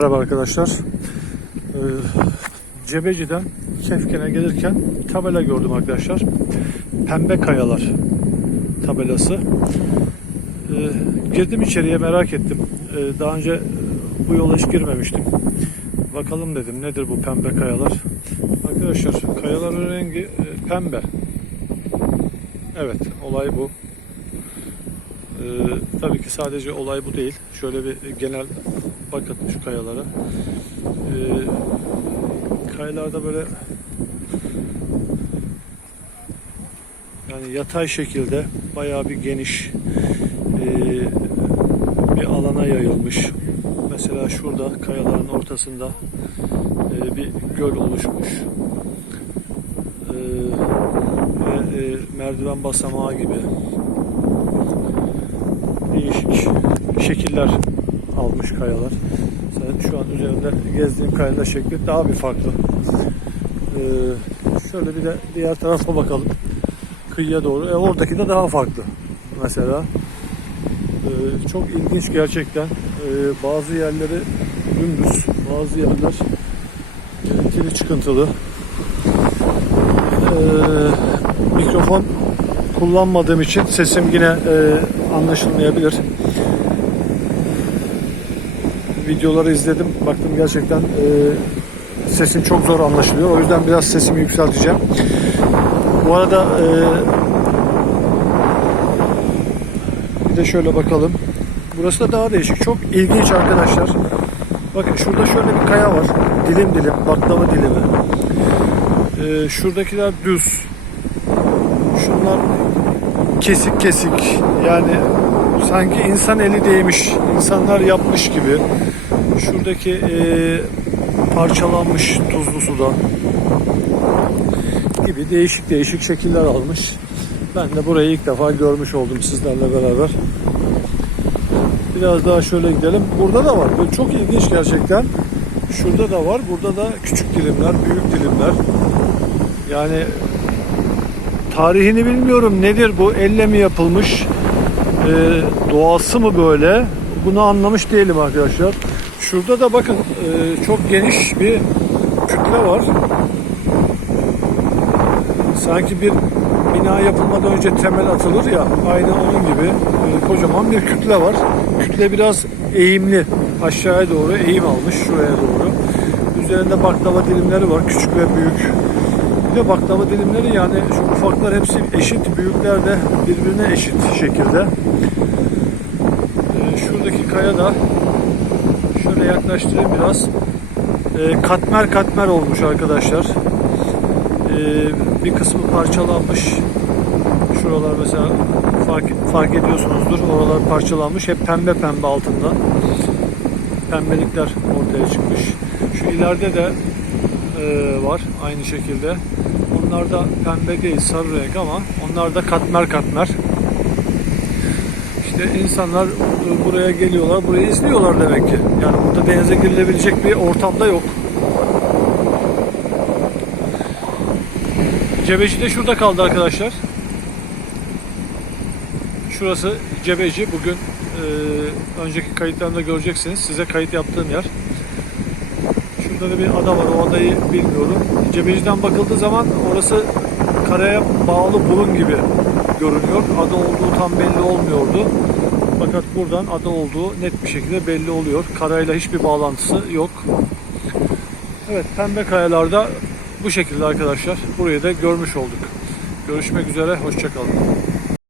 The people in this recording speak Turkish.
Merhaba arkadaşlar. Ee, Cebeci'den Kefken'e gelirken tabela gördüm arkadaşlar. Pembe Kayalar tabelası. Ee, girdim içeriye merak ettim. Ee, daha önce bu yola hiç girmemiştim. Bakalım dedim nedir bu pembe kayalar. Arkadaşlar kayaların rengi e, pembe. Evet olay bu. Ee, tabii ki sadece olay bu değil. Şöyle bir genel bakın şu kayalara. Ee, kayalarda böyle yani yatay şekilde bayağı bir geniş ee, bir alana yayılmış. Mesela şurada kayaların ortasında ee, bir göl oluşmuş. Ee, ve e, merdiven basamağı gibi değişik şekiller almış kayalar. Şu an üzerinde gezdiğim kayalar şekli daha bir farklı. Ee, şöyle bir de diğer tarafa bakalım. Kıyıya doğru. E, oradaki de daha farklı. Mesela Ee, çok ilginç gerçekten. Ee, bazı yerleri dümdüz, bazı yerler girintili çıkıntılı. Ee, mikrofon kullanmadığım için sesim yine e, anlaşılmayabilir. Videoları izledim. Baktım gerçekten e, sesim çok zor anlaşılıyor. O yüzden biraz sesimi yükselteceğim. Bu arada e, bir de şöyle bakalım. Burası da daha değişik. Çok ilginç arkadaşlar. Bakın şurada şöyle bir kaya var. Dilim dilim, baklava dilimi. E, şuradakiler düz. Şunlar kesik kesik yani sanki insan eli değmiş insanlar yapmış gibi. Şuradaki e, parçalanmış tuzlu suda gibi değişik değişik şekiller almış. Ben de burayı ilk defa görmüş oldum sizlerle beraber. Biraz daha şöyle gidelim. Burada da var. Böyle çok ilginç gerçekten. Şurada da var. Burada da küçük dilimler büyük dilimler. Yani Tarihini bilmiyorum. Nedir bu? Elle mi yapılmış Ee, doğası mı böyle? Bunu anlamış değilim arkadaşlar. Şurada da bakın e, çok geniş bir kütle var. Sanki bir bina yapılmadan önce temel atılır ya aynı onun gibi e, kocaman bir kütle var. Kütle biraz eğimli aşağıya doğru eğim almış şuraya doğru. Üzerinde baklava dilimleri var küçük ve büyük bir de baklava dilimleri yani şu ufaklar hepsi eşit, büyükler de birbirine eşit şekilde. Ee, şuradaki kaya da şöyle yaklaştırayım biraz. Ee, katmer katmer olmuş arkadaşlar. Ee, bir kısmı parçalanmış. Şuralar mesela fark, fark ediyorsunuzdur. Oralar parçalanmış. Hep pembe pembe altında. Pembelikler ortaya çıkmış. Şu ileride de e, var aynı şekilde. Onlar da pembe değil sarı renk ama onlar da katmer katmer. İşte insanlar buraya geliyorlar, burayı izliyorlar demek ki. Yani burada denize girilebilecek bir ortamda yok. Cebeci de şurada kaldı arkadaşlar. Şurası Cebeci. Bugün e, önceki kayıtlarında göreceksiniz. Size kayıt yaptığım yer. Şurada da bir ada var. O adayı bilmiyorum. Cebeci'den bakıldığı zaman orası karaya bağlı burun gibi görünüyor. Ada olduğu tam belli olmuyordu. Fakat buradan ada olduğu net bir şekilde belli oluyor. Karayla hiçbir bağlantısı yok. Evet pembe kayalarda bu şekilde arkadaşlar. Burayı da görmüş olduk. Görüşmek üzere. Hoşçakalın.